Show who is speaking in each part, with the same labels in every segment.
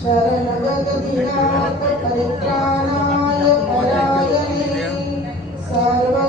Speaker 1: शरणगतिनाथ परित्राणाय परायणे।
Speaker 2: सर्व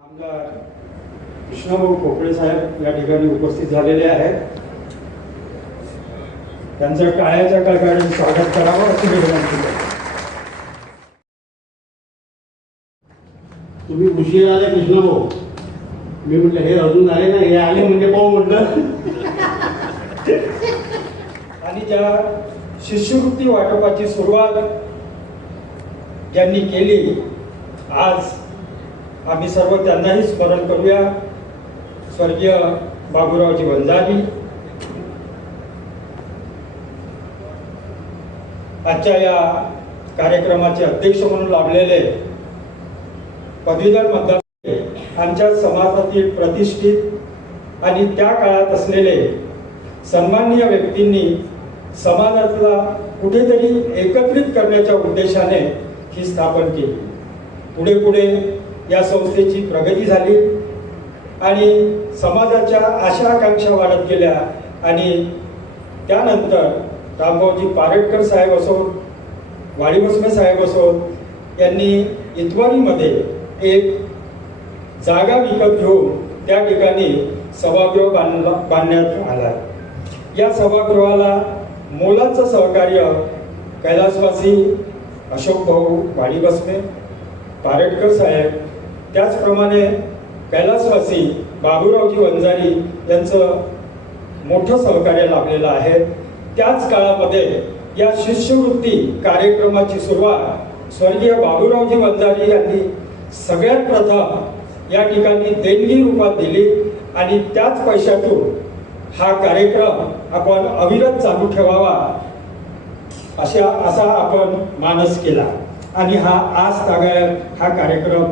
Speaker 3: आमदार कृष्णभाऊ खोपळे साहेब या ठिकाणी उपस्थित झालेले आहेत. त्यांचं टाळ्याच्या कळकळीने स्वागत करावं अशी विनंती
Speaker 4: तुम्ही उशीर आले कृष्ण भाऊ मी म्हटलं हे अजून आले ना हे आले म्हणजे पाहू म्हटलं.
Speaker 3: आणि ज्या शिष्यवृत्ती वाटपाची सुरुवात ज्यांनी केली आज आम्ही सर्व त्यांनाही स्मरण करूया. स्वर्गीय बाबूरावजी वंजारी आजच्या या कार्यक्रमाचे अध्यक्ष म्हणून लाभलेले पदवीधर मतदार आमच्या समाजातील प्रतिष्ठित आणि त्या काळात असलेले सन्माननीय व्यक्तींनी समाजाला कुठेतरी एकत्रित करण्याच्या उद्देशाने ही स्थापन केली. पुढे पुढे या संस्थेची प्रगती झाली आणि समाजाच्या आशा आकांक्षा वाढत गेल्या आणि त्यानंतर रामभाऊजी पारेटकर साहेब असो वाडीवसमे साहेब असो यांनी इतवारीमध्ये एक जागा विकत घेऊन त्या ठिकाणी सभागृह बांधला बांधण्यात आला. या सभागृहाला मोलाचं सहकार्य कैलासवासी अशोक भाऊ वाडीवसमे पारेटकर साहेब त्याचप्रमाणे कैलासवासी बाबूरावजी वंजारी यांचं मोठं सहकार्य लाभलेलं आहे. त्याच काळामध्ये या शिष्यवृत्ती कार्यक्रमाची सुरुवात स्वर्गीय बाबूरावजी वंजारी यांनी सगळ्यात प्रथम या ठिकाणी देणगी रूपात दिली आणि त्याच पैशातून हा कार्यक्रम आपण अविरत चालू ठेवावा अशा असा आपण मानस केला. आणि हा आज तागायत हा कार्यक्रम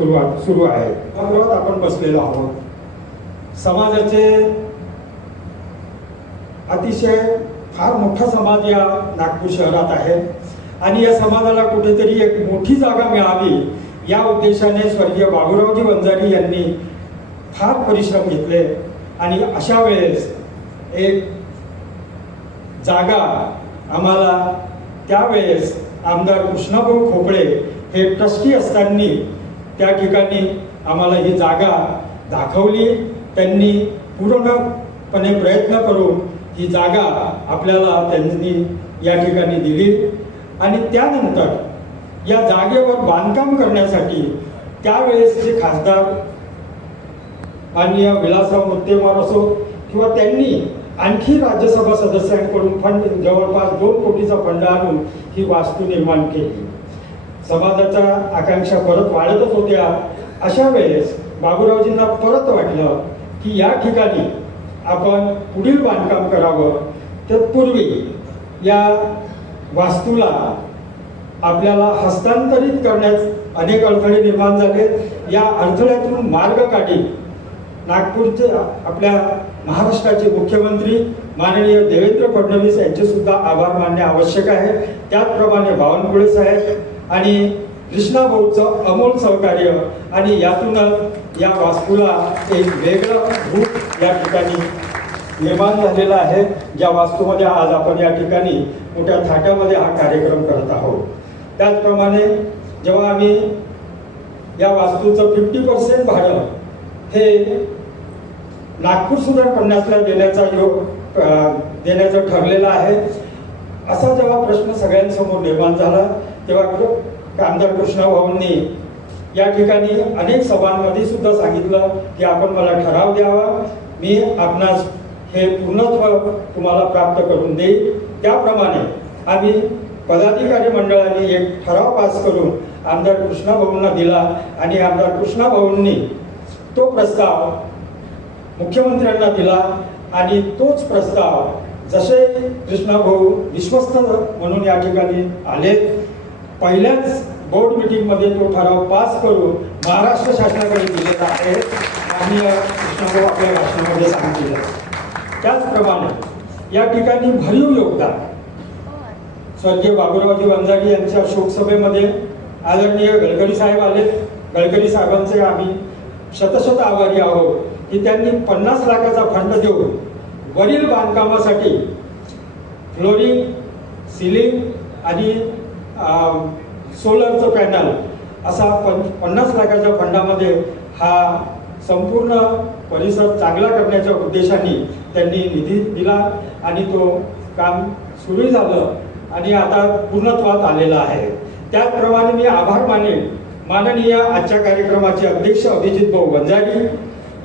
Speaker 3: सुरुवात सुरू आहे. त्याबरोबर आपण बसलेलो आहोत. समाजाचे अतिशय फार मोठा समाज या नागपूर शहरात आहे. आणि या समाजाला कुठेतरी एक मोठी जागा मिळावी या उद्देशाने स्वर्गीय बाबूरावजी वंजारी यांनी फार परिश्रम घेतले. आणि अशा वेळेस एक जागा आम्हाला त्यावेळेस आमदार कृष्णाभाऊ खोपळे हे ट्रस्टी असताना त्या ठिकाणी आम्हाला ही जागा दाखवली. त्यांनी पूर्णपणे प्रयत्न करून ही जागा आपल्याला त्यांनी या ठिकाणी दिली. आणि त्यानंतर या जागेवर बांधकाम करण्यासाठी त्यावेळेसचे खासदार माननीय विलासराव मुत्तेमार असो किंवा त्यांनी आणखी राज्यसभा सदस्यांकडून फंड जवळपास दोन कोटीचा फंड आणून ही वास्तू निर्माण केली. समाजाच्या आकांक्षा परत वाढतच होत्या. अशा वेळेस बाबूरावजींना परत वाटलं की या ठिकाणी आपण पुढील बांधकाम करावं. तत्पूर्वी या वास्तूला आपल्याला हस्तांतरित करण्यात अनेक अडथळे निर्माण झाले. या अडथळ्यातून मार्ग काढी नागपूरचे आपल्या महाराष्ट्राचे मुख्यमंत्री माननीय देवेंद्र फडणवीस यांचे सुद्धा आभार मानणे आवश्यक आहे. त्याचप्रमाणे बावनकुळे साहेब आणि कृष्णा भाऊचं अमोल सहकार्य आणि यातूनच या वास्तूला एक वेगळं रूप या ठिकाणी निर्माण झालेला आहे. ज्या वास्तूमध्ये आज आपण या ठिकाणी मोठ्या थाट्यामध्ये हा कार्यक्रम करत आहोत. त्याचप्रमाणे जेव्हा आम्ही या वास्तूचं फिफ्टी पर्सेंट भाडं हे नागपूर सुधार पन्नासला देण्याचा योग देण्याचं ठरलेलं आहे. असा जेव्हा प्रश्न सगळ्यांसमोर निर्माण झाला तेव्हा खूप आमदार कृष्णाभाऊंनी या ठिकाणी अनेक सभांमध्ये सुद्धा सांगितलं की आपण मला ठराव द्यावा मी आपणास हे पूर्णत्व तुम्हाला प्राप्त करून देईल त्याप्रमाणे आम्ही पदाधिकारी मंडळाने एक ठराव पास करून आमदार कृष्णाभाऊंना दिला आणि आमदार कृष्णाभाऊंनी तो प्रस्ताव मुख्यमंत्र्यांना दिला आणि तोच प्रस्ताव जसे कृष्णाभाऊ विश्वस्त म्हणून या ठिकाणी आले पहिल्याच बोर्ड मीटिंगमध्ये तो ठराव पास करून महाराष्ट्र शासनाकडे दिलेला आहे. आणि कृष्णभाऊ आपल्या भाषणामध्ये सांगितले त्याचप्रमाणे या ठिकाणी भरीव योगदान स्वर्गीय बाबूरावजी वंजारी यांच्या शोकसभेमध्ये आदरणीय गडकरी साहेब आले. गडकरी साहेबांचे आम्ही शतशत आभारी आहोत की त्यांनी पन्नास लाखाचा फंड देऊन वरील बांधकामासाठी फ्लोरिंग सिलिंग आणि सोलरचं पॅनल असा पं पन्नास लाखाच्या फंडामध्ये हा संपूर्ण परिसर चांगला करण्याच्या उद्देशाने त्यांनी निधी दिला आणि तो काम सुरू झालं आणि आता पूर्णत्वात आलेला आहे. त्याचप्रमाणे मी आभार मानेन माननीय आजच्या कार्यक्रमाचे अध्यक्ष अभिजित भाऊ वंजारी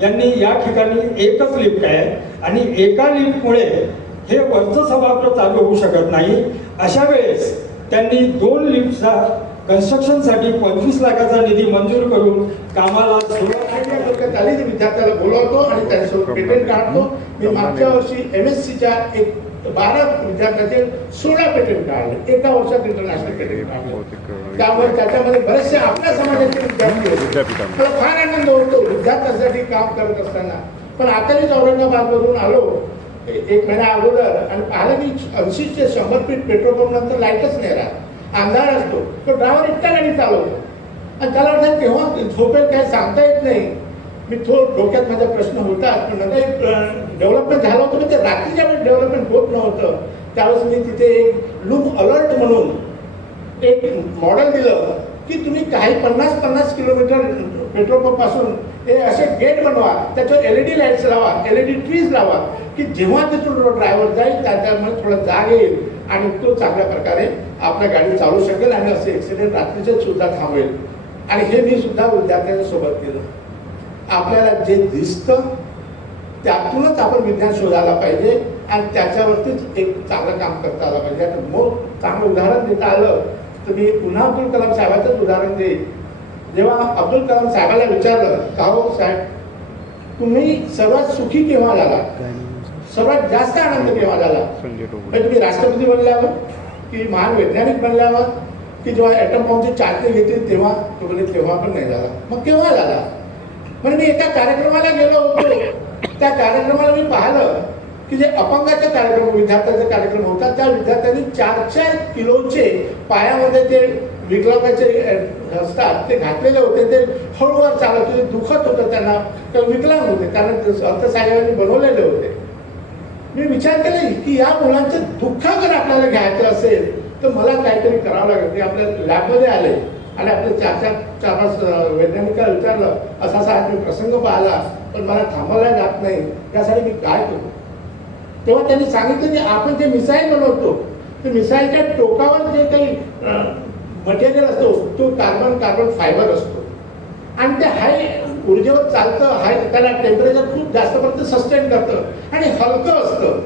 Speaker 3: यांनी या ठिकाणी एकच लिफ्ट आहे आणि एका लिफ्टमुळे हे वरचं सभागृह चालू होऊ शकत नाही. अशा वेळेस त्यांनी दोन लिफ्टचा कन्स्ट्रक्शनसाठी पंचवीस लाखाचा निधी मंजूर करून कामाला सुरुवात
Speaker 5: आली की विद्यार्थ्याला बोलवतो आणि त्यांच्यासोबत पेटेंट काढतो. मी मागच्या वर्षी एम एस सीच्या एक बारा विद्यार्थ्याचे सोळा पेटेंट काढले. एका वर्षात इंटरनॅशनल पेटेंट काढले. त्यामुळे त्याच्यामध्ये बरेचसे आपल्या समाजाचे विद्यार्थी होते. मला फार आनंद होतो. विद्यार्थ्यांसाठी काम करत असताना. पण आता मी औरंगाबादवरून आलो. एक महिना अगोदर आणि पाहिलं की ऐंशीचे शंभर फीट पेट्रोल पंप नंतर लाईटच नाही राहत. अंधार असतो. तो ड्रायव्हर इतक्या गाडी चालवतो. आणि त्याला वाटतं तेव्हा झोपेल काय सांगता येत नाही. मी थो डोक्यात माझा प्रश्न होता पण नंतर डेव्हलपमेंट झालं होतं पण ते रात्रीच्या वेळेस डेव्हलपमेंट होत नव्हतं. त्यावेळेस मी तिथे एक लूम अलर्ट म्हणून एक मॉडेल दिलं की तुम्ही काही पन्नास पन्नास किलोमीटर पेट्रोल पंपपासून हे असे गेट बनवा त्याच्यावर एल ई डी लाईट्स लावा एल ई डी ट्रीज लावा की जेव्हा तिथून ड्रायव्हर जाईल त्याच्यामुळे थोडं जाग येईल आणि तो चांगल्या प्रकारे आपल्या गाडी चालू शकेल आणि असे ऍक्सिडेंट रात्रीचे सुद्धा थांबेल आणि हे मी सुद्धा विद्यार्थ्यांच्या सोबत केलं. आपल्याला जे दिसतं त्यातूनच आपण विज्ञान शोधायला पाहिजे आणि त्याच्यावरतीच एक चांगलं काम करता आलं पाहिजे. आता मग चांगलं उदाहरण देता आलं तर मी पुन्हा अब्दुल कलाम साहेबांचंच उदाहरण देईन. जेव्हा अब्दुल कलाम साहेबाला विचारलं का हो साहेब? तुम्ही सर्वात सुखी केव्हा झाला? सर्वात जास्त आनंद केव्हा झाला? म्हणजे तुम्ही राष्ट्रपती बनल्यावर की महान वैज्ञानिक बनल्यावर की जेव्हा ॲटम बॉम्बची चाचणी घेतली तेव्हा? तो म्हणजे तेव्हा पण नाही झाला. मग केव्हा झाला? म्हणजे मी एका कार्यक्रमाला गेलो होतो. त्या कार्यक्रमाला मी पाहिलं की जे अपंगाचे कार्यक्रम विद्यार्थ्यांचे कार्यक्रम होता त्या विद्यार्थ्यांनी चार चार किलोचे पायामध्ये ते विकलांगाचे असतात ते घातलेले होते ते हळूवार चालत होते दुखत होतं त्यांना ते विकलांग होते कारण अर्थसाहेबांनी बनवलेले होते. मी विचार केले की या मुलांचे दुःख जर आपल्याला घ्यायचं असेल तर मला काहीतरी करावं लागेल. ते आपल्या लॅबमध्ये आले आणि आपले चार चार चार पाच वैज्ञानिकाला विचारलं असा असा आज मी प्रसंग पाहिला पण मला थांबवला जात नाही त्यासाठी मी काय करू? तेव्हा त्यांनी सांगितलं की आपण जे मिसाईल बनवतो ते मिसाईलच्या टोकावर जे काही मटेरियल असतो तो कार्बन कार्बन फायबर असतो. आणि ते हाय ऊर्जेवर चालतं हाय त्याला टेम्परेचर खूप जास्तपर्यंत सस्टेन करतं. आणि हलकं असतं.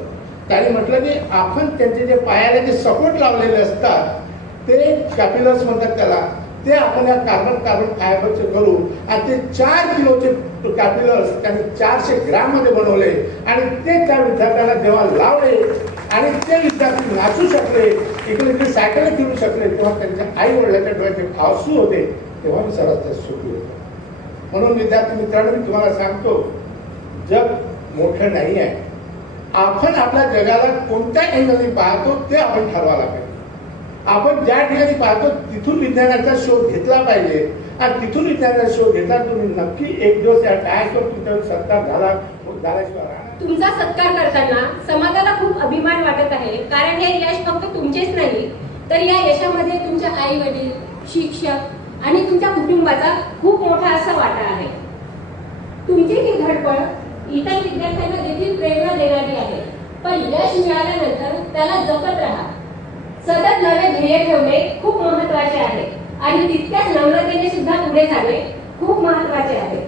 Speaker 5: त्याने म्हटलं की आपण त्यांचे जे पायाला जे सपोर्ट लावलेले असतात ते कॅपिलर्स म्हणतात त्याला ते आपण या कार्बन कार्बन फायबरचे करू. आणि ते चार किलोचे कॅपिलर्स त्यांनी चारशे ग्राममध्ये बनवले. आणि ते त्या विद्यार्थ्यांना जेव्हा लावले आणि ते विद्यार्थी नाचू शकले इकडे इकडे सायकल फिरू शकले तेव्हा त्यांच्या आई वडिलांच्या डोळ्याचे आसू होते तेव्हा मी सर्वात ते सुखी होतो. म्हणून विद्यार्थी मित्रांनो मी तुम्हाला सांगतो जग मोठं नाही आहे. आपण आपल्या जगाला कोणत्या अँगलने पाहतो ते आपण ठरवायला पाहिजे आपण ज्या ठिकाणी पाहतो तिथून विज्ञानाचा शोध घेतला पाहिजे. आणि तिथून विज्ञानाचा शोध घेतला तुम्ही नक्की एक दिवस या टायसवर तुमच्यावर सत्ता झाला झाल्याशिवाय राहणार
Speaker 6: तुमचा सत्कार करताना समाजाला खूप अभिमान वाटत आहे. कारण हे यश फक्त तुमचेच नाही तर या यशामध्ये तुमच्या आई वडील शिक्षक आणि तुमच्या कुटुंबाचा खूप मोठा असा वाटा आहे. तुमची ही धडपड इतर विद्यार्थ्यांना देखील प्रेरणा देणारी आहे. पण यश मिळाल्यानंतर त्याला जपत राहा. सतत नवे ध्येय ठेवणे खूप महत्त्वाचे आहे. आणि तितक्याच नम्रतेने सुद्धा पुढे जाणे खूप महत्त्वाचे आहे.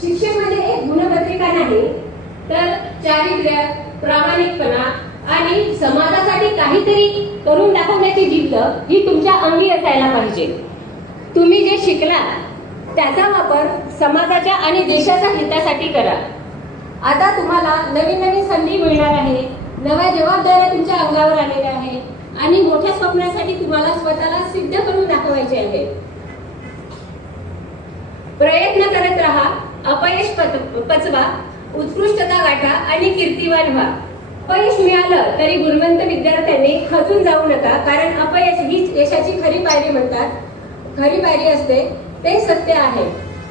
Speaker 6: शिक्षण म्हणजे एक गुणपत्रिका नाही तर चारित्र्य प्रामाणिकपणा आणि समाजासाठी काहीतरी करून दाखवण्याची जिद्द ही तुमच्या अंगी असायला पाहिजे. तुम्ही जे शिकला त्याचा वापर समाजाच्या आणि देशाच्या हितासाठी करा. आता तुम्हाला नवीन नवीन संधी मिळणार आहे. नव्या जबाबदाऱ्या तुमच्या अंगावर आलेल्या आहे. आणि मोठ्या स्वप्नासाठी तुम्हाला स्वतःला सिद्ध करून दाखवायचे आहे. प्रयत्न करत राहा अपयश पचवा. उत्कृष्टता गाठा आणि कीर्तिवान व्हा. अपयश मिळालं तरी गुणवंत विद्यार्थ्यांनी खचून जाऊ नका कारण अपयश हीच यशाची खरी पायरी म्हणतात. खरी पायरी असते ते सत्य आहे.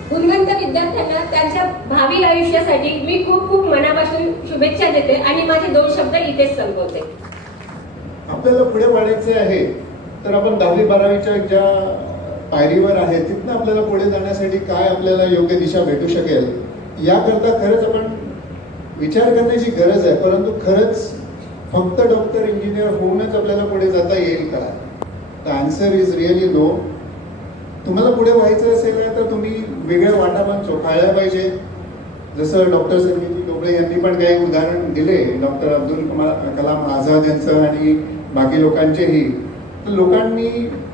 Speaker 6: गुणवंत विद्यार्थ्यांना त्यांच्या भावी आयुष्यासाठी मी खूप खूप मनापासून शुभेच्छा देते आणि माझे दोन शब्द इथेच संपवते.
Speaker 7: आपल्याला पुढे वाढायचे आहे तर आपण दहावी बारावीच्या ज्या पायरीवर आहे तिथनं आपल्याला पुढे जाण्यासाठी काय आपल्याला योग्य दिशा भेटू शकेल? याकरता खरंच आपण विचार करण्याची गरज आहे परंतु खरंच फक्त डॉक्टर इंजिनियर होऊनच आपल्याला पुढे जाता येईल का? The answer is really no तुम्हाला पुढे व्हायचं असेल तर तुम्ही वेगळ्या वाटा पण चोखाळल्या पाहिजे. जसं डॉक्टर संगीती डोबळे यांनी पण काही उदाहरण दिले. डॉक्टर अब्दुल कुमार कलाम आझाद यांचं आणि बाकी लोकांचेही. तर लोकांनी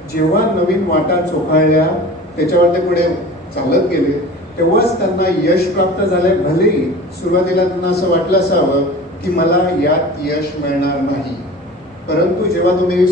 Speaker 7: जेव्हा नवीन वाटा चोखाळल्या त्याच्यावर ते पुढे चालत गेले. तेव्हाच त्यांना यश प्राप्त झाले भलेही सुरुवातीला त्यांना असं वाटलं असावं की मला यात यश मिळणार नाही. परंतु जेव्हा तुम्ही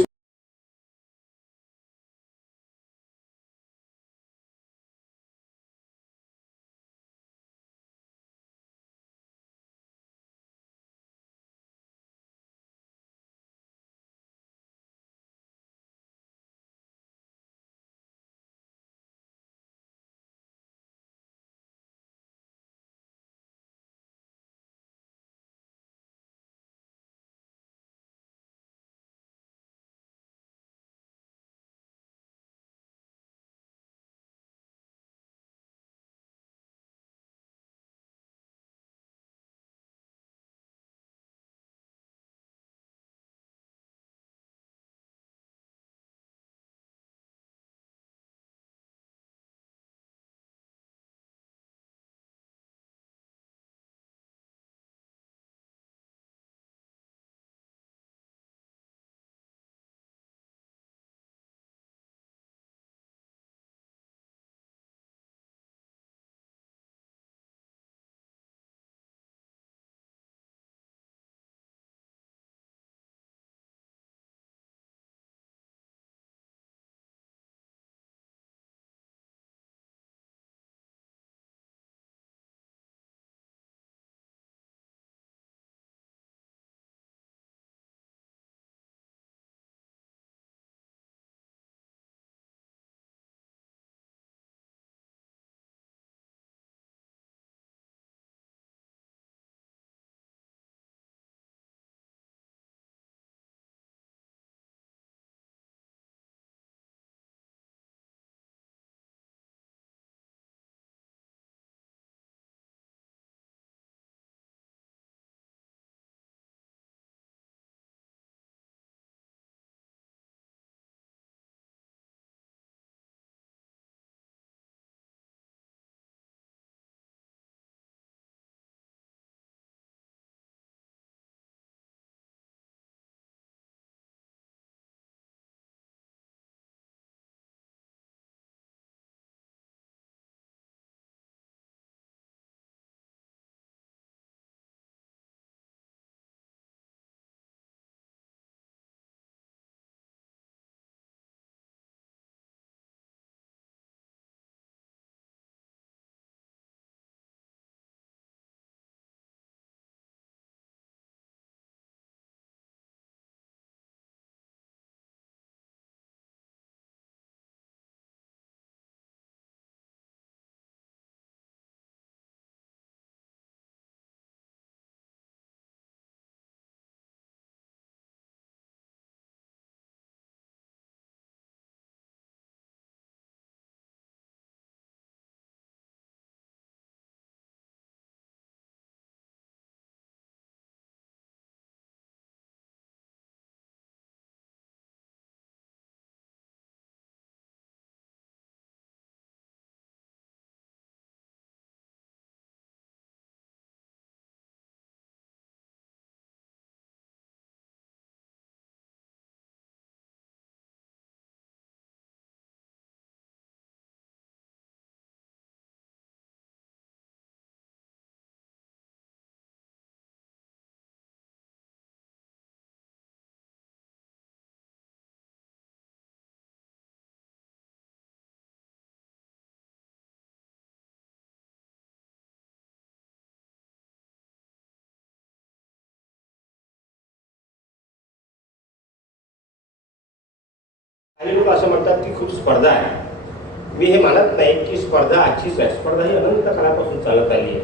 Speaker 8: काही लोक असं म्हणतात की खूप स्पर्धा आहे. मी हे मानत नाही की स्पर्धा आजचीच आहे. स्पर्धा ही अनंत काळापासून चालत आली आहे.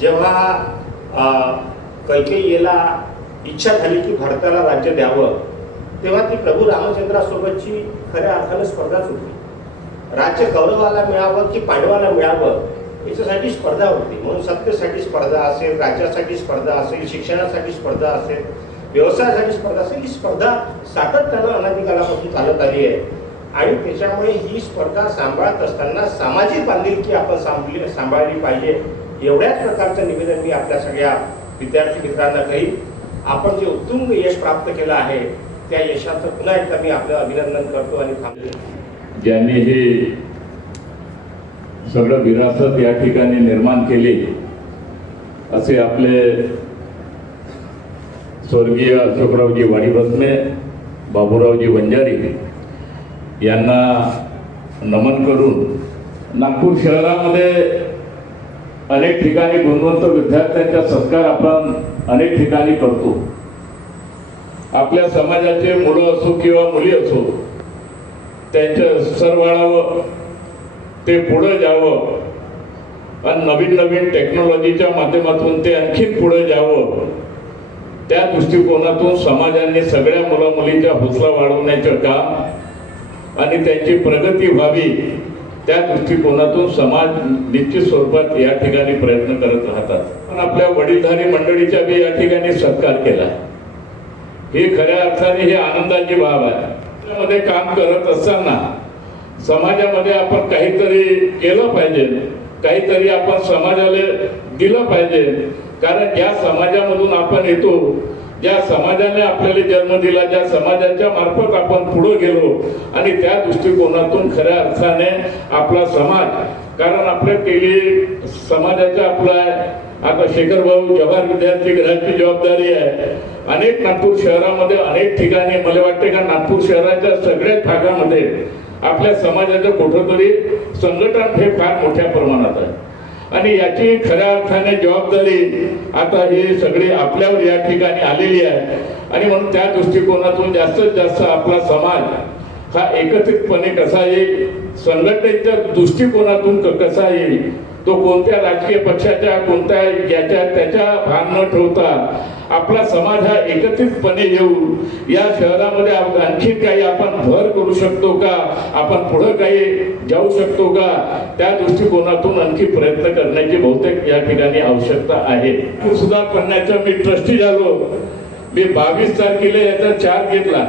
Speaker 8: जेव्हा कैकेयीला इच्छा झाली की भारताला राज्य द्यावं तेव्हा ती प्रभू रामचंद्रासोबतची खऱ्या अर्थानं स्पर्धाच होती. राज्य कौरवाला मिळावं की पांडवाला मिळावं याच्यासाठी स्पर्धा होती. म्हणून सत्तेसाठी स्पर्धा असेल राज्यासाठी स्पर्धा असेल शिक्षणासाठी स्पर्धा असेल व्यवसायासाठी स्पर्धा असेल ही स्पर्धा सातत्यानं अनादिकालापासून चालत आली आहे. आणि त्याच्यामुळे ही स्पर्धा सांभाळत असताना सामाजिक बांधिलकी आपण सांभली सांभाळली पाहिजे. एवढ्याच प्रकारचं निवेदन मी आपल्या सगळ्या विद्यार्थी मित्रांना करीन. आपण जे उत्तुंग यश प्राप्त केलं आहे त्या यशाचं पुन्हा एकदा मी आपलं अभिनंदन करतो आणि थांबले
Speaker 9: ज्यांनी हे सगळं विरासत या ठिकाणी निर्माण केली असे आपले स्वर्गीय अशोकरावजी वाडीबसमे बाबूरावजी वंजारी यांना नमन करून नागपूर शहरामध्ये अनेक ठिकाणी गुणवंत विद्यार्थ्यांचा सत्कार आपण अनेक ठिकाणी करतो. आपल्या समाजाचे मुलं असो किंवा मुली असो त्यांचं सर वाढावं ते पुढं जावं आणि नवीन नवीन टेक्नॉलॉजीच्या माध्यमातून ते आणखीन पुढे जावं. त्या दृष्टिकोनातून समाजाने सगळ्या मुला मुलींचा हौसला वाढवण्याचं काम आणि त्यांची प्रगती व्हावी त्या दृष्टिकोनातून समाज निश्चित स्वरूपात या ठिकाणी प्रयत्न करत राहतात. पण आपल्या वडीलधारी मंडळीचा बी या ठिकाणी सत्कार केला. ही खऱ्या अर्थाने ही आनंदाची बाब आहे. त्यामध्ये काम करत असताना समाजामध्ये आपण काहीतरी केलं पाहिजे. काहीतरी आपण समाजाला दिलं पाहिजे. कारण ज्या समाजामधून आपण येतो ज्या समाजाने आपल्याला जन्म दिला ज्या समाजाच्या मार्फत आपण पुढे गेलो आणि त्या दृष्टिकोनातून खऱ्या अर्थाने आपला समाज कारण आपल्या केली समाजाचा आपला आहे. आता शेखर भाऊ जवाहर विद्यार्थी घराची जबाबदारी आहे अनेक नागपूर शहरामध्ये अनेक ठिकाणी मला वाटते का नागपूर शहराच्या सगळ्याच भागामध्ये आपल्या समाजाचं कुठंतरी संघटन हे फार मोठ्या प्रमाणात आहे आणि याची खऱ्या अर्थाने जबाबदारी आता हे सगळे आपल्यावर या ठिकाणी आलेली आहे. आणि म्हणून त्या दृष्टिकोनातून जास्तीत जास्त आपला समाज हा एकत्रितपणे कसा येईल? संघटनेच्या दृष्टिकोनातून कसा येईल? तो कोणत्या राजकीय पक्षाच्या कोणत्या याच्या त्याच्या भान न ठेवता आपला समाज हा एकत्रितपणे येऊ? या शहरामध्ये आणखी काही आपण भर करू शकतो का? आपण पुढं काही जाऊ शकतो का? त्या दृष्टिकोनातून आणखी प्रयत्न करण्याची बहुतेक या ठिकाणी आवश्यकता आहे. सुधार करण्याचा मी ट्रस्टी झालो. मी बावीस तारखेला याचा चार घेतला.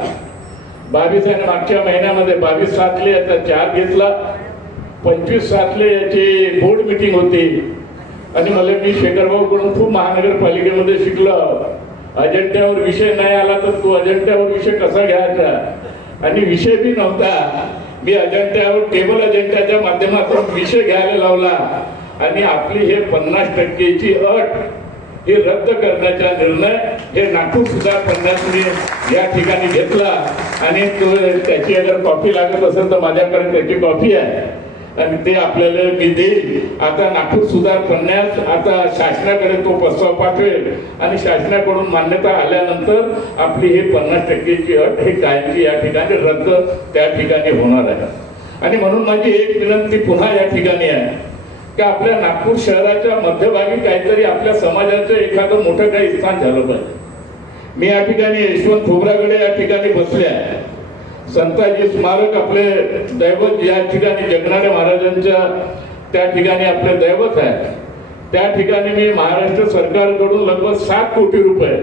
Speaker 9: बावीस आणि मागच्या महिन्यामध्ये बावीस सातले याचा चार घेतला. पंचवीस सातले याची बोर्ड मिटिंग होती. आणि मला मी शेखरभाऊकडून खूप महानगरपालिकेमध्ये शिकलो. अजेंड्यावर विषय नाही आला तर तू अजेंड्यावर विषय कसा घ्यायचा? आणि विषय बी नव्हता. मी अजेंड्यावर टेबल अजेंड्याच्या माध्यमातून विषय घ्यायला लावला. आणि आपली हे पन्नास टक्केची अट हे रद्द करण्याचा निर्णय हे नागपूर सुधार करण्यासाठी या ठिकाणी घेतला. आणि तो त्याची अगर कॉपी लागत असेल तर माझ्याकडे त्याची कॉपी आहे. आणि ते आपल्याला मी देईल. आता नागपूर सुधार करण्यास आता शासनाकडे तो प्रस्ताव पाठवेल. आणि शासनाकडून मान्यता आल्यानंतर आपली हे पन्नास टक्केची अट हे कायमची या ठिकाणी रद्द त्या ठिकाणी होणार आहे. आणि म्हणून माझी एक विनंती पुन्हा या ठिकाणी आहे. की आपल्या नागपूर शहराच्या मध्यभागी काहीतरी आपल्या समाजाचं एखादं मोठं काही स्थान झालं पाहिजे? मी या ठिकाणी यशवंत खोबराकडे या ठिकाणी बसले आहे संताजी स्मारक आपले दैवत या ठिकाणी जगणारे महाराजांच्या त्या ठिकाणी आपले दैवत आहे. त्या ठिकाणी मी महाराष्ट्र सरकारकडून लगभग सात कोटी रुपये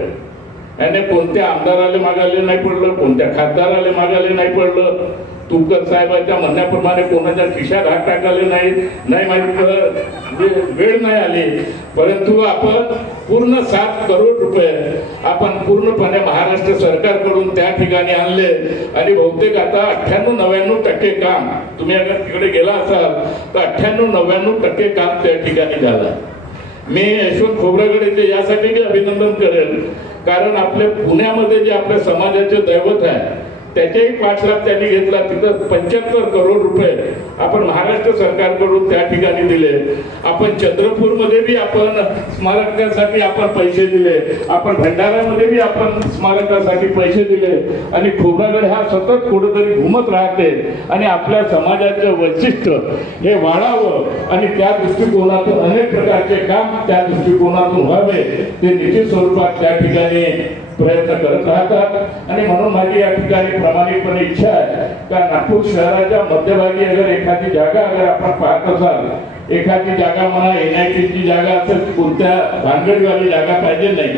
Speaker 9: याने कोणत्या आमदाराला मागायला नाही पडलं कोणत्या खासदाराला मागायला नाही पडलं तुपकर साहेबांच्या म्हणण्याप्रमाणे कोणाच्या खिशात हात टाकले नाही नाही माहिती म्हणजे वेळ नाही आली. परंतु आपण पूर्ण सात करोड रुपये आपण पूर्णपणे महाराष्ट्र सरकारकडून त्या ठिकाणी आणले. आणि बहुतेक आता अठ्ठ्याण्णव नव्याण्णव टक्के काम तुम्ही अगर तिकडे गेला असाल तर अठ्ठ्याण्णव नव्याण्णव टक्के काम त्या ठिकाणी झालं. मी यशवंत खोबरागडेचे यासाठी अभिनंदन करेन कारण आपल्या पुण्यामध्ये जे आपल्या समाजाचे दैवत आहे त्याच्याही पाच लाख त्यांनी घेतला. तिथं पंच्याहत्तर करोड रुपये आपण महाराष्ट्र सरकारकडून त्या ठिकाणी दिले. आपण चंद्रपूरमध्ये बी आपण स्मारकासाठी आपण पैसे दिले. आपण भंडाऱ्यामध्ये बी आपण स्मारकासाठी पैसे दिले. आणि खोबरागड हा सतत कुठंतरी घुमत राहते. आणि आपल्या समाजाचं वैशिष्ट्य हे वाढावं. आणि त्या दृष्टिकोनातून अनेक प्रकारचे काम त्या दृष्टिकोनातून व्हावे. ते निश्चित स्वरूपात त्या ठिकाणी प्रयत्न करत राहतात. आणि म्हणून माझी या ठिकाणी प्रामाणिकपणे इच्छा आहे. का नागपूर शहराच्या मध्यभागी अगर एखादी जागा अगर आपण पाहत असाल एखादी जागा म्हणा एनआयटीची जागा असेल कोणत्या भानगडीवाली जागा पाहिजे नाही.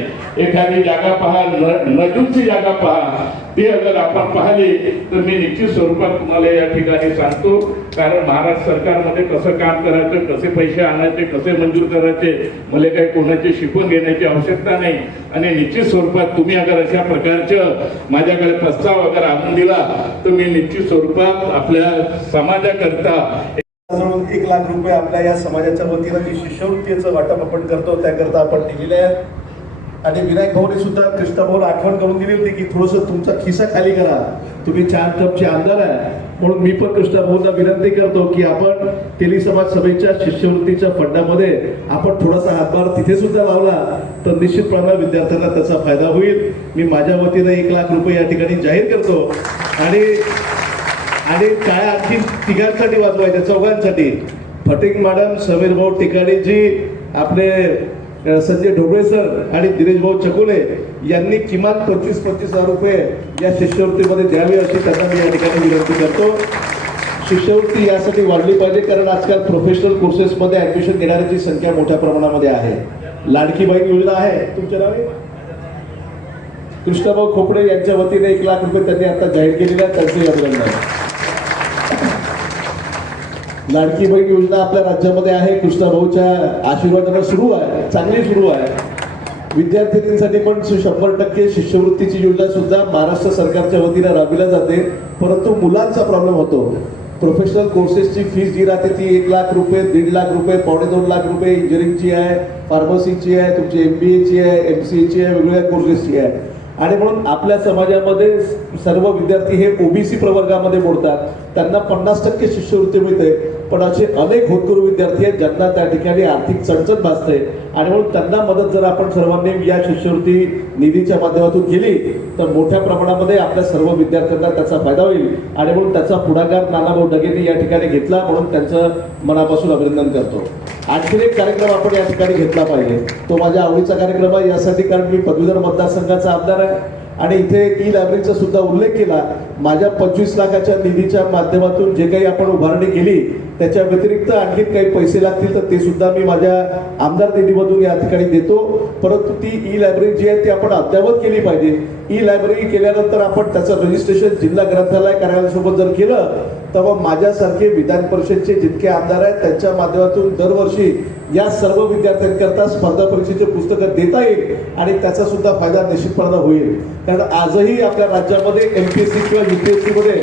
Speaker 9: एखादी जागा पहा न- नजूकची जागा पहा. ती अगर आपण पाहिली तर मी निश्चित स्वरूपात तुम्हाला या ठिकाणी सांगतो. कारण महाराष्ट्र सरकारमध्ये कसं काम करायचं कसे पैसे आणायचे कसे मंजूर करायचे मला काही कोणाची शिकवून घेण्याची आवश्यकता नाही. आणि निश्चित स्वरूपात तुम्ही अगर अशा प्रकारचं माझ्याकडे प्रस्ताव अगर आणून दिला तर मी निश्चित स्वरूपात आपल्या समाजाकरता
Speaker 10: जवळ एक लाख रुपये आपल्या या समाजाच्या वतीनं जी शिष्यवृत्तीचं वाटप आपण करतो त्याकरता आपण दिलेले आहेत आणि विनायक भाऊने सुद्धा कृष्णाभाऊला आठवण करून दिली होती की थोडंसं तुमचा खिसा खाली करा. तुम्ही चार टपचे आमदार आहे. म्हणून मी पण कृष्णाभाऊंना विनंती करतो की आपण तेली समाज सभेच्या शिष्यवृत्तीच्या फंडामध्ये आपण थोडासा हातभार तिथे सुद्धा लावला तर निश्चितपणे विद्यार्थ्यांना त्याचा फायदा होईल. मी माझ्या वतीनं एक लाख रुपये या ठिकाणी जाहीर करतो. आणि आणि टाळ्या आणखी तिघांसाठी वाजवायच्या चौघांसाठी. फटिंग मॅडम समीर भाऊ टिकाणीजी आपले संजय ढोबळे सर आणि दिनेश भाऊ चकुले यांनी किमान पंचवीस पंचवीस हजार रुपये या शिष्यवृत्तीमध्ये द्यावे अशी त्यांना मी या ठिकाणी विनंती करतो. शिष्यवृत्ती यासाठी वाढली पाहिजे कारण आजकाल प्रोफेशनल कोर्सेसमध्ये ऍडमिशन घेणाऱ्यांची संख्या मोठ्या प्रमाणामध्ये आहे. लाडकी बहीण योजना आहे. तुमच्या नावे? कृष्णाभाऊ खोपडे यांच्या वतीने एक लाख रुपये त्यांनी आता जाहीर केलेला त्यांचे अभिनंदन. लाडकी बहीण योजना आपल्या राज्यामध्ये आहे. कृष्णाभाऊच्या आशीर्वादानं सुरू आहे. चांगली सुरू आहे. विद्यार्थिनींसाठी पण शंभर टक्के शिष्यवृत्तीची योजना सुद्धा महाराष्ट्र सरकारच्या वतीनं राबविल्या जाते. परंतु मुलांचा प्रॉब्लेम होतो. प्रोफेशनल कोर्सेसची फीस जी राहते ती एक लाख रुपये दीड लाख रुपये पावणे दोन लाख रुपये इंजिनिअरिंगची आहे फार्मसीची आहे तुमची एम बी एची आहे एम सी एची आहे वेगवेगळ्या कोर्सेसची आहे. आणि म्हणून आपल्या समाजामध्ये सर्व विद्यार्थी हे ओबीसी प्रवर्गामध्ये मोडतात. त्यांना पन्नास टक्के शिष्यवृत्ती मिळते. पण असे अनेक होतकरू विद्यार्थी आहेत ज्यांना त्या ठिकाणी आर्थिक चणचण भासते. आणि म्हणून त्यांना मदत जर आपण सर्वांनी या शिष्यवृत्ती निधीच्या माध्यमातून केली तर मोठ्या प्रमाणामध्ये आपल्या सर्व विद्यार्थ्यांना त्याचा फायदा होईल. आणि म्हणून त्याचा पुढाकार नानाभाऊ डगेंनी या ठिकाणी घेतला म्हणून त्यांचं मनापासून अभिनंदन करतो. आणखीन एक कार्यक्रम आपण या ठिकाणी घेतला पाहिजे. तो माझ्या आवडीचा कार्यक्रम आहे. यासाठी कारण मी पदवीधर मतदारसंघाचा आमदार आहे. आणि इथे ई लायब्ररीचा सुद्धा उल्लेख केला. माझ्या पंचवीस लाखाच्या निधीच्या माध्यमातून जे काही आपण उभारणी केली त्याच्या व्यतिरिक्त आणखी काही पैसे लागतील तर ते सुद्धा मी माझ्या आमदार निधीमधून या ठिकाणी देतो. परंतु ती ई लायब्ररी जी आहे ती आपण अद्यावत केली पाहिजे. ई लायब्ररी केल्यानंतर आपण त्याचं रजिस्ट्रेशन जिल्हा ग्रंथालय कार्यालयासोबत जर केलं तेव्हा माझ्यासारखे विधान परिषदचे जितके आमदार आहेत त्यांच्या माध्यमातून दरवर्षी या सर्व विद्यार्थ्यांकरता स्पर्धा परीक्षेचे पुस्तकं देता येईल आणि त्याचा सुद्धा फायदा निश्चितपणे होईल. कारण आजही आपल्या राज्यामध्ये एम पी एस सी किंवा यू पी एस सीमध्ये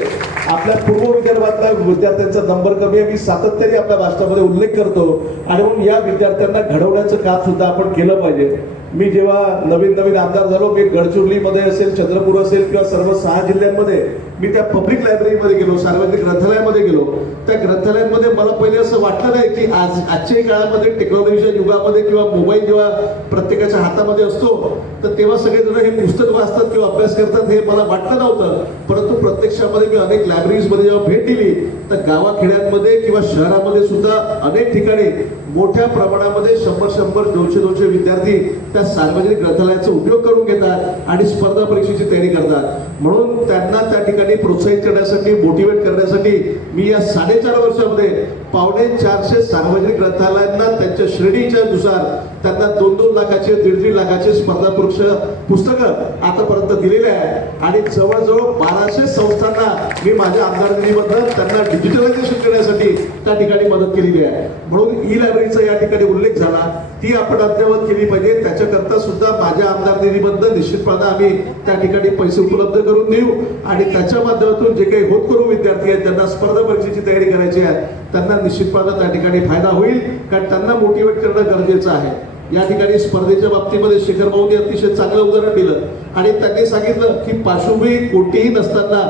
Speaker 10: आपल्या पूर्व विदर्भातल्या विद्यार्थ्यांचा नंबर कमी आहे. मी सातत्याने आपल्या भाषणामध्ये उल्लेख करतो. आणि म्हणून या विद्यार्थ्यांना घडवण्याचं काम सुद्धा आपण केलं पाहिजे. मी जेव्हा नवीन नवीन आमदार झालो मी गडचिरोलीमध्ये असेल चंद्रपूर असेल किंवा सर्व सहा जिल्ह्यांमध्ये मी त्या पब्लिक लायब्ररीमध्ये गेलो सार्वजनिक ग्रंथालयामध्ये गेलो. त्या ग्रंथालयांमध्ये मला पहिले असं वाटलं नाही की आज आजच्या काळामध्ये टेक्नॉलॉजीच्या युगामध्ये किंवा मोबाईल जेव्हा प्रत्येकाच्या हातामध्ये असतो तर तेव्हा सगळेजण हे पुस्तक वाचतात किंवा अभ्यास करतात हे मला वाटलं नव्हतं. परंतु प्रत्यक्षामध्ये मी अनेक लायब्ररीजमध्ये जेव्हा भेट दिली तर गावाखेड्यांमध्ये किंवा शहरामध्ये सुद्धा अनेक ठिकाणी मोठ्या प्रमाणामध्ये शंभर शंभर दोनशे दोनशे विद्यार्थी त्या सार्वजनिक ग्रंथालयाचा उपयोग करून घेतात आणि स्पर्धा परीक्षेची तयारी करतात. म्हणून त्यांना त्या ठिकाणी प्रोत्साहित करण्यासाठी मोटिवेट करण्यासाठी मी या साडेचार वर्षामध्ये पावणे चारशे सार्वजनिक ग्रंथालयांना त्यांच्या श्रेणीच्या नुसार त्यांना दोन दोन लाखाचे दीड दीड लाखाचे स्पर्धा परीक्षा पुस्तकं आतापर्यंत दिलेले आहे आणि जवळजवळ बाराशे संस्थांना मी माझ्या आमदार निधीमधनं त्यांना डिजिटलायझेशन करण्यासाठी त्या ठिकाणी मदत केलेली आहे. म्हणून ई लायब्ररीचा या ठिकाणी उल्लेख झाला. ती आपण अद्ययावत केली पाहिजे. त्याच्याकरता सुद्धा माझ्या आमदार निधीमधनं निश्चितपणे आम्ही त्या ठिकाणी पैसे उपलब्ध करून देऊ. आणि त्याच्या माध्यमातून जे काही होतकरू विद्यार्थी आहेत त्यांना स्पर्धा परीक्षेची तयारी करायची आहे त्यांना निश्चितपणे त्या ठिकाणी फायदा होईल. कारण त्यांना मोटिवेट करणं गरजेचं आहे. या ठिकाणी स्पर्धेच्या बाबतीमध्ये शेखर भाऊंनी अतिशय चांगलं उदाहरण दिलं. आणि त्यांनी सांगितलं की पार्श्वभूमी कोणतीही नसताना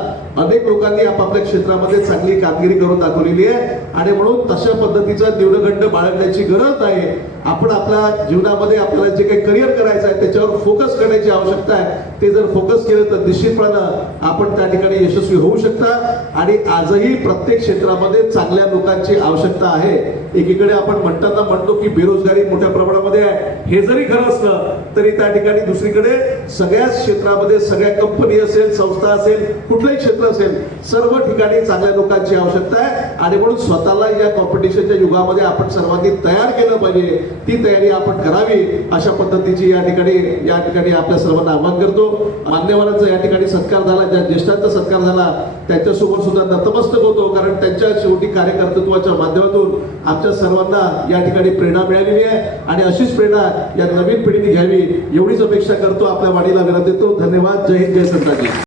Speaker 10: अनेक लोकांनी आपापल्या क्षेत्रामध्ये चांगली कामगिरी करून दाखवलेली आहे. आणि म्हणून तशा पद्धतीचा न्यूनगंड बाळगण्याची गरज आहे. आपण आपल्या जीवनामध्ये आपल्याला जे काही करिअर करायचं आहे त्याच्यावर फोकस करण्याची आवश्यकता आहे. ते जर फोकस केलं तर निश्चितपणानं आपण त्या ठिकाणी यशस्वी होऊ शकता. आणि आजही प्रत्येक क्षेत्रामध्ये चांगल्या लोकांची आवश्यकता आहे. एकीकडे आपण म्हणताना म्हणतो की बेरोजगारी मोठ्या प्रमाणामध्ये आहे. हे जरी खरं असलं तरी त्या ठिकाणी दुसरीकडे सगळ्याच क्षेत्रामध्ये सगळ्या कंपनी असेल संस्था असेल कुठलंही क्षेत्र असेल सर्व ठिकाणी चांगल्या लोकांची आवश्यकता आहे. आणि म्हणून स्वतःला या कॉम्पिटिशनच्या युगामध्ये आपण सर्वांनी तयार केलं पाहिजे. ती तयारी आपण करावी अशा पद्धतीची या ठिकाणी या ठिकाणी आपल्या सर्वांना आवाहन करतो. मान्यवरांचा या ठिकाणी सत्कार झाला ज्या ज्येष्ठांचा सत्कार झाला त्यांच्यासोबत सुद्धा नतमस्तक होतो कारण त्यांच्या शेवटी कार्यकर्तृत्वाच्या माध्यमातून आमच्या सर्वांना या ठिकाणी प्रेरणा मिळालेली आहे. आणि अशीच प्रेरणा या नवीन पिढीने घ्यावी एवढीच अपेक्षा करतो आपल्या वाढीला विनंती देतो. धन्यवाद. जय हिंद जय संताजी.